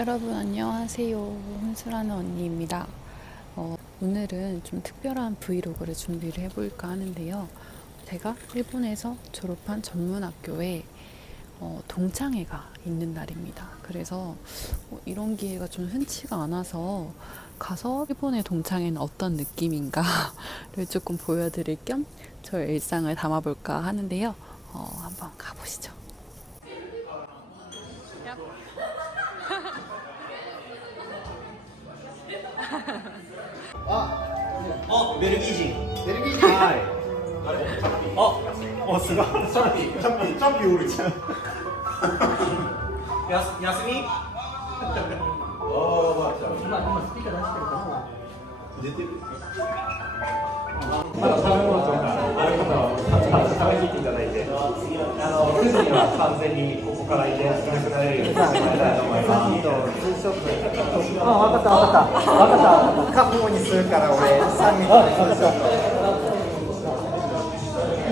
여러분 안녕하세요. 혼술하는 언니입니다. 어, 오늘은 좀 특별한 브이로그를 준비를 해볼까 하는데요. 제가 일본에서 졸업한 전문학교에 어, 동창회가 있는 날입니다. 그래서 어, 이런 기회가 좀 흔치가 않아서 가서 일본의 동창회는 어떤 느낌인가를 조금 보여드릴 겸 저의 일상을 담아볼까 하는데요. 어, 한번 가보시죠. 시작. 어, 메르기지. 내리기 하이. 어, 어, 스가. 점피, 점피, 점피 오르지. 야스, 야스미. 어, 맞아. 정말 정말 스피커 다시 들어가서. 이제 때. 아, 사는 거 정말. 아, 出してるか出てるまだ食べ物とか、ああいうことは、食べきっていただいて、あの、9時には完全にここから移転しなくなれるようにしてもらいたいと思います。あ、わかったわかった。わかった。カフォにするから俺三人でツーショット。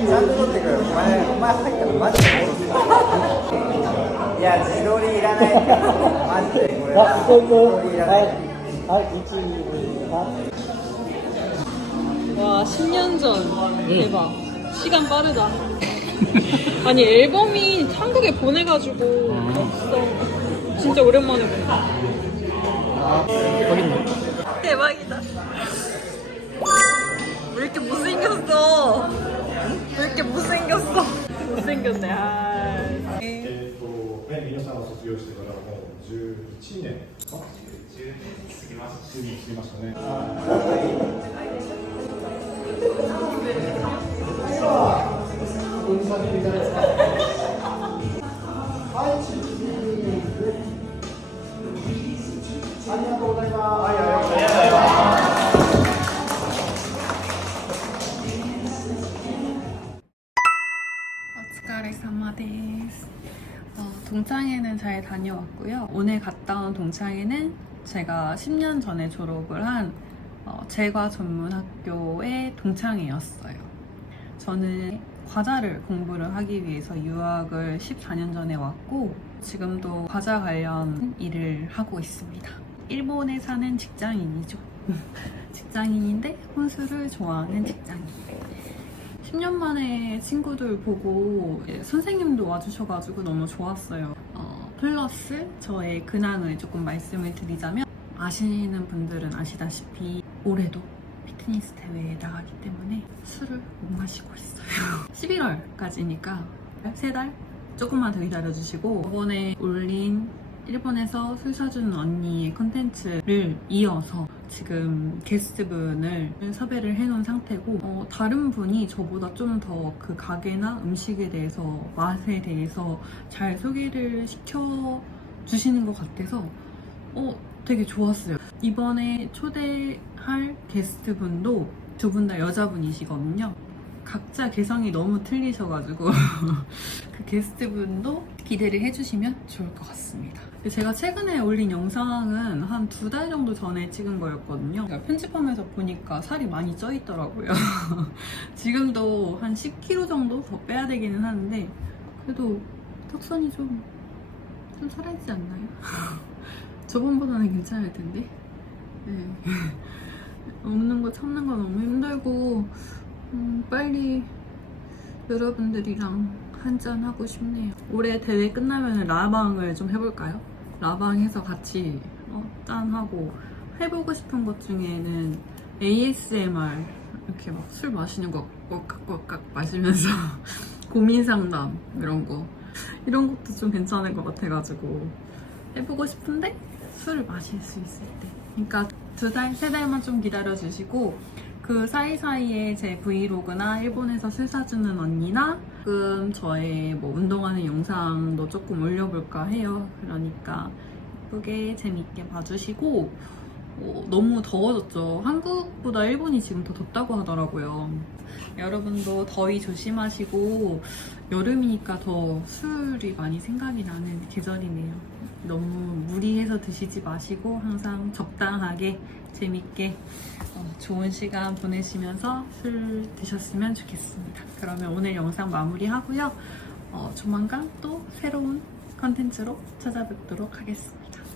ちゃんと撮ってくる。お前お前入ったらマジで戻すいや自撮りいらないから。マジでこれは自撮りいらない。 와, 10년 전. 대박. 시간 빠르다. 아니, 앨범이 한국에 보내가지고 없어. 진짜 오랜만에 본다. 대박이다. 왜 이렇게 못생겼어? 왜 이렇게 못생겼어? 못생겼네. 아. えっとね皆さんが卒業してからもう11年か10年過ぎました10年過ぎましたね 동창회는 잘 다녀왔고요. 오늘 갔다 온 동창회는 제가 10년 전에 졸업을 한 어, 제과 전문 학교의 동창회였어요. 저는 과자를 공부를 하기 위해서 유학을 14년 전에 왔고 지금도 과자 관련 일을 하고 있습니다. 일본에 사는 직장인이죠. 직장인인데 혼술을 좋아하는 직장인. 10년 만에 친구들 보고 예, 선생님도 와주셔가지고 너무 좋았어요. 어, 플러스 저의 근황을 조금 말씀을 드리자면 아시는 분들은 아시다시피 올해도 피트니스 대회에 나가기 때문에 술을 못 마시고 있어요. 11월까지니까 세달 조금만 더 기다려주시고 이번에 올린 일본에서 술 사주는 언니의 컨텐츠를 이어서 지금 게스트분을 섭외를 해놓은 상태고 어, 다른 분이 저보다 좀 더 그 가게나 음식에 대해서 맛에 대해서 잘 소개를 시켜 주시는 것 같아서 어, 되게 좋았어요. 이번에 초대할 게스트분도 두 분 다 여자분이시거든요. 각자 개성이 너무 틀리셔가지고 그 게스트분도 기대를 해주시면 좋을 것 같습니다. 제가 최근에 올린 영상은 한 두 달 정도 전에 찍은 거였거든요. 제가 편집하면서 보니까 살이 많이 쪄 있더라고요. 지금도 한 10kg 정도 더 빼야 되기는 하는데 그래도 턱선이 좀, 좀 살아있지 않나요? 저번보다는 괜찮을 텐데. 네. 먹는 거 참는 거 너무 힘들고 음, 빨리 여러분들이랑 한잔 하고 싶네요. 올해 대회 끝나면 라방을 좀 해볼까요? 라방해서 같이 어, 짠하고 해보고 싶은 것 중에는 ASMR 이렇게 막 술 마시는 거 꽉꽉꽉 마시면서 고민 상담 이런 거 이런 것도 좀 괜찮을 것 같아가지고 해보고 싶은데 술을 마실 수 있을 때. 그러니까 두 달, 세 달만 좀 기다려주시고 그 사이사이에 제 브이로그나 일본에서 술 사주는 언니나 가끔 저의 뭐 운동하는 영상도 조금 올려볼까 해요. 그러니까 예쁘게 재밌게 봐주시고 어, 너무 더워졌죠. 한국보다 일본이 지금 더 덥다고 하더라고요. 여러분도 더위 조심하시고 여름이니까 더 술이 많이 생각이 나는 계절이네요. 너무 무리해서 드시지 마시고 항상 적당하게 재밌게 어, 좋은 시간 보내시면서 술 드셨으면 좋겠습니다. 그러면 오늘 영상 마무리하고요. 어, 조만간 또 새로운 컨텐츠로 찾아뵙도록 하겠습니다.